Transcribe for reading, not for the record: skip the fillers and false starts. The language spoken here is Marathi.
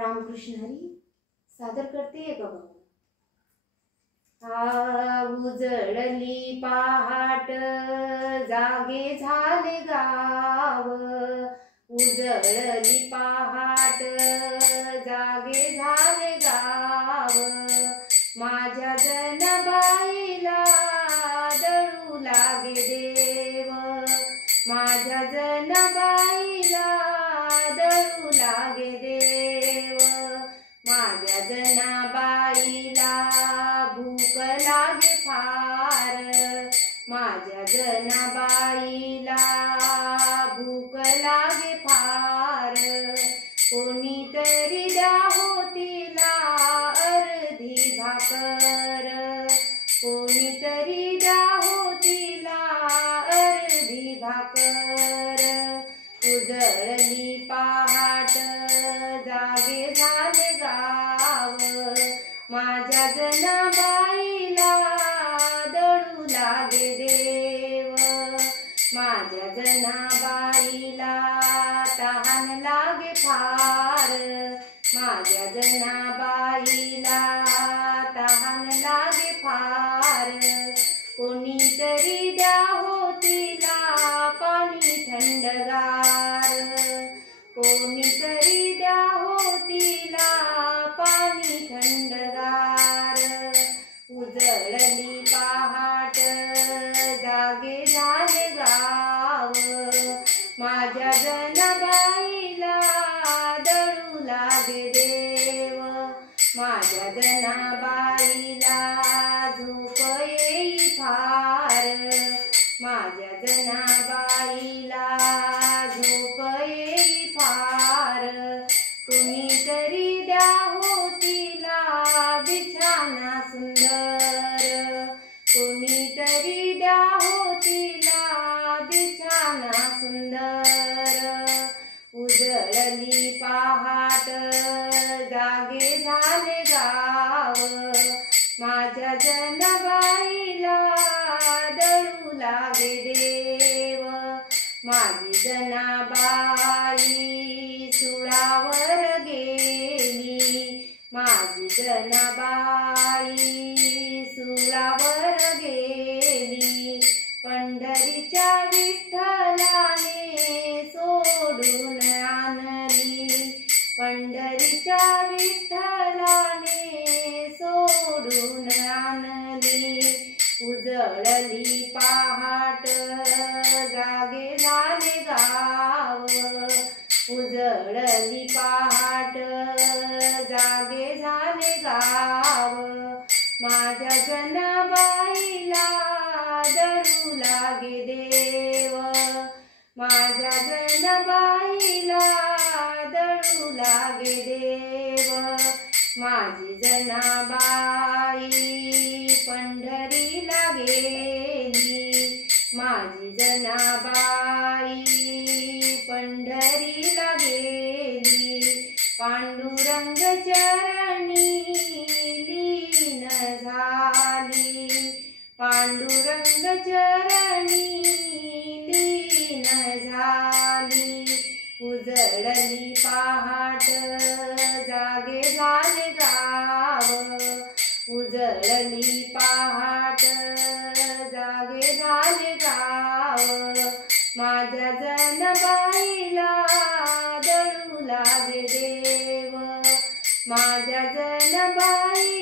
रामकृष्ण हरी सादर करते बाबा। उजळली पहाट जागे झाले गाव, उजळली पहाट जागे झाले गाव, माझ्या जनाबाईला दळू लागे देव, माझ्या जनाबाईला दळू लागे देव, माझ्या जनाबाईला भूक लागे फार, माझ्या जनाबाईला भूक लागे फार, कोणीतरी द्या हो तिला अर्धी भाकर, कोणीतरी द्या हो तिला अर्धी भाकर, उजळली पहाट जागे झाले गाव, माझ्या जनाबाईला दळू लागे देव, माझ्या जनाबाईला तहान लागे फार, माझ्या जनाबाईला तहान लागे फार, कोणीतरी द्या हो तिला पाणी थंडगार, कोणीतरी द्या हो तिला पाणी थंडगार, उजळली पहाट जागे झाले गाव, माझ्या जनाबाईला दळू लागे देव, माझ्या जनाबाईला झोप येई फार, माझ्या जनाबाईला झोप येई फार, कुणीतरी द्या हो तिला बिछाना सुंदर, कुणीतरी द्या हो तिला बिछाना सुंदर, उजळली पहाट जागे झाले गाव, माझ्या जनाबाईला दळू लागे देव, माझी जनाबाई सुळावर गेली, माझी जनाबाई सुळावर गेली, पंढरीच्या विठ्ठलाने सोडून आणली, पंढरीच्या विठ्ठलाने सोडून आणली, उजळली पहाट जागे झाले गाव, उजळली पहाट जागे झाले गाव, माझ्या जनाबाईला दळू लागे देव, माझ्या जनाबाईला दळू लागे देव, माझी जनाबाई पंढरीला गेली, माझी जनाबाई पंढरीला गेली, पांडुरंग चरणी लीन झाली, पांडुरंग चरणी लीन झाली, उजळली पहाट जागे झाले गाव, उजळली पहाट जागे झाले गाव, माझ्या जनाबाईला दळू लागे देव, माझ्या जनाबाई